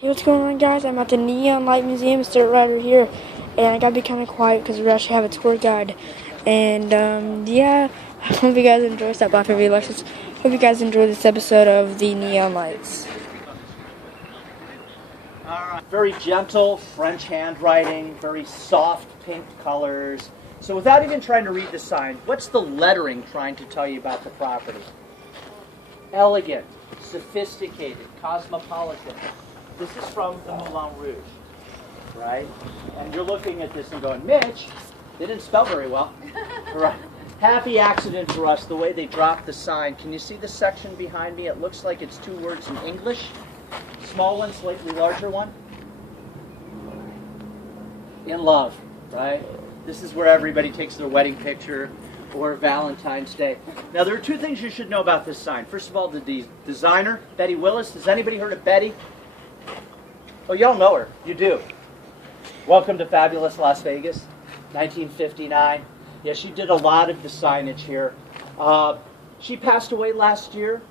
Hey, what's going on, guys? I'm at the Neon Light Museum. It's right over here, and I gotta be kind of quiet because we actually have a tour guide. And yeah, I hope you guys enjoy. Stop by for your lectures. Hope you guys enjoy this episode of the Neon Lights. Very gentle French handwriting, very soft pink colors. So without even trying to read the sign, what's the lettering trying to tell you about the property? Elegant, sophisticated, cosmopolitan. This is from the Moulin Rouge, right? And you're looking at this and going, Mitch, they didn't spell very well. Right. Happy accident for us, the way they dropped the sign. Can you see the section behind me? It looks like it's two words in English. Small one, slightly larger one. In love, right? This is where everybody takes their wedding picture or Valentine's Day. Now, there are two things you should know about this sign. First of all, the designer, Betty Willis. Has anybody heard of Betty? Oh, y'all know her. You do. Welcome to fabulous Las Vegas, 1959. Yeah, she did a lot of the signage here. She passed away last year.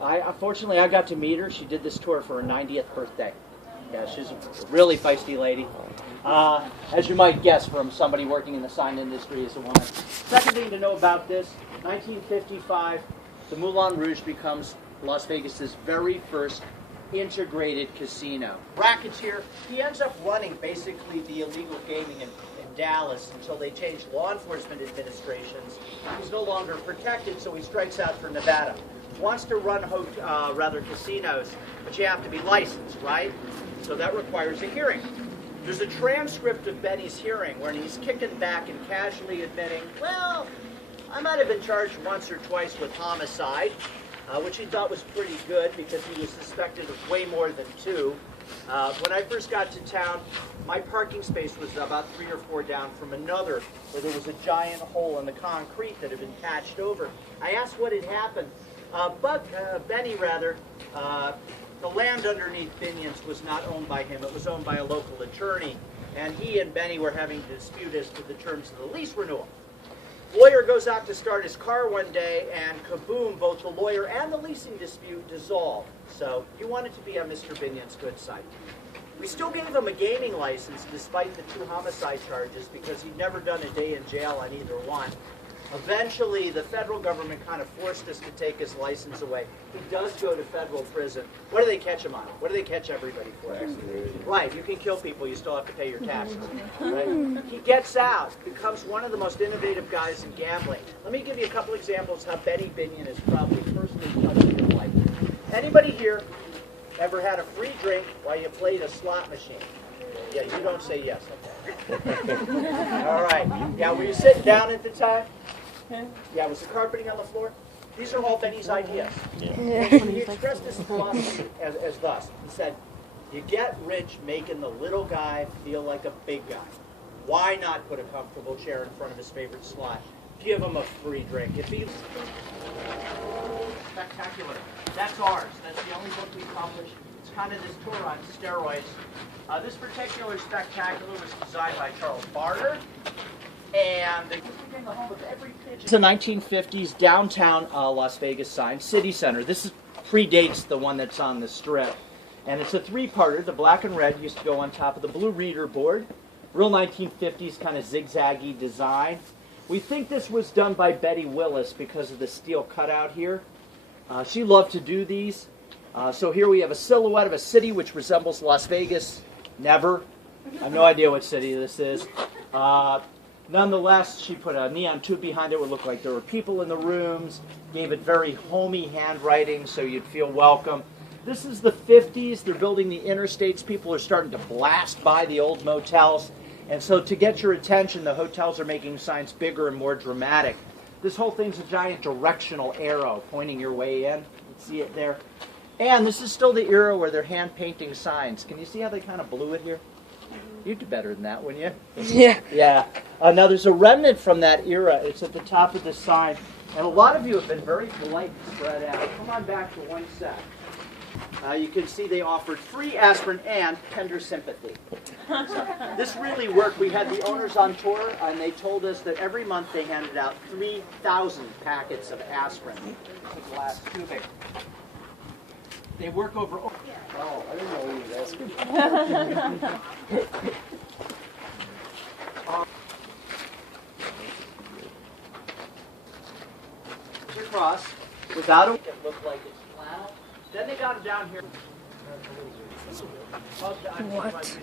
Unfortunately, I got to meet her. She did this tour for her 90th birthday. Yeah, she's a really feisty lady. As you might guess from somebody working in the sign industry as a woman. Second thing to know about this, 1955, the Moulin Rouge becomes Las Vegas's very first integrated casino. Rackets here. He ends up running basically the illegal gaming in Dallas until they changed law enforcement administrations. He's no longer protected, so he strikes out for Nevada. Wants to run casinos, but you have to be licensed, right? So that requires a hearing. There's a transcript of Betty's hearing where he's kicking back and casually admitting, well, I might have been charged once or twice with homicide, which he thought was pretty good because he was suspected of way more than two. When I first got to town, my parking space was about 3 or 4 down from another where there was a giant hole in the concrete that had been patched over. I asked what had happened. Benny, the land underneath Binion's was not owned by him. It was owned by a local attorney, and he and Benny were having a dispute as to the terms of the lease renewal. Lawyer goes out to start his car one day, and kaboom, both the lawyer and the leasing dispute dissolve. So you want it to be on Mr. Binion's good side. We still gave him a gaming license despite the 2 homicide charges because he'd never done a day in jail on either one. Eventually, the federal government kind of forced us to take his license away. He does go to federal prison. What do they catch him on? What do they catch everybody for? Right, you can kill people, you still have to pay your taxes. Right? He gets out, becomes one of the most innovative guys in gambling. Let me give you a couple examples how Benny Binion is probably personally touched your life. Anybody here ever had a free drink while you played a slot machine? Yeah, you don't say yes. Okay. All right. Yeah, were you sitting down at the time? Yeah, was the carpeting on the floor? These are all Benny's ideas. Yeah. He expressed his philosophy as thus. He said, you get rich making the little guy feel like a big guy. Why not put a comfortable chair in front of his favorite slot? Give him a free drink. If he's spectacular. That's ours. That's the only book we published. It's kind of this tour on steroids. This particular spectacular was designed by Charles Barter. And it's a 1950s downtown Las Vegas sign, City Center. This predates the one that's on the strip. And it's a 3-parter. The black and red used to go on top of the blue reader board. Real 1950s kind of zigzaggy design. We think this was done by Betty Willis because of the steel cutout here. She loved to do these. So here we have a silhouette of a city which resembles Las Vegas. Never. I have no idea what city this is. Nonetheless, she put a neon tube behind it. It would look like there were people in the rooms. Gave it very homey handwriting so you'd feel welcome. This is the 50s. They're building the interstates. People are starting to blast by the old motels. And so to get your attention, the hotels are making signs bigger and more dramatic. This whole thing's a giant directional arrow pointing your way in. You can see it there. And this is still the era where they're hand-painting signs. Can you see how they kind of blew it here? You'd do better than that, wouldn't you? Yeah. Yeah. Now, there's a remnant from that era. It's at the top of the sign. And a lot of you have been very polite and spread out. Come on back to one sec. You can see they offered free aspirin and tender sympathy. So, this really worked. We had the owners on tour, and they told us that every month they handed out 3,000 packets of aspirin. Glass tubing. They work over... Oh, I didn't know he was asking. Across without a it looked like it's flannel. Then they got it down here. What?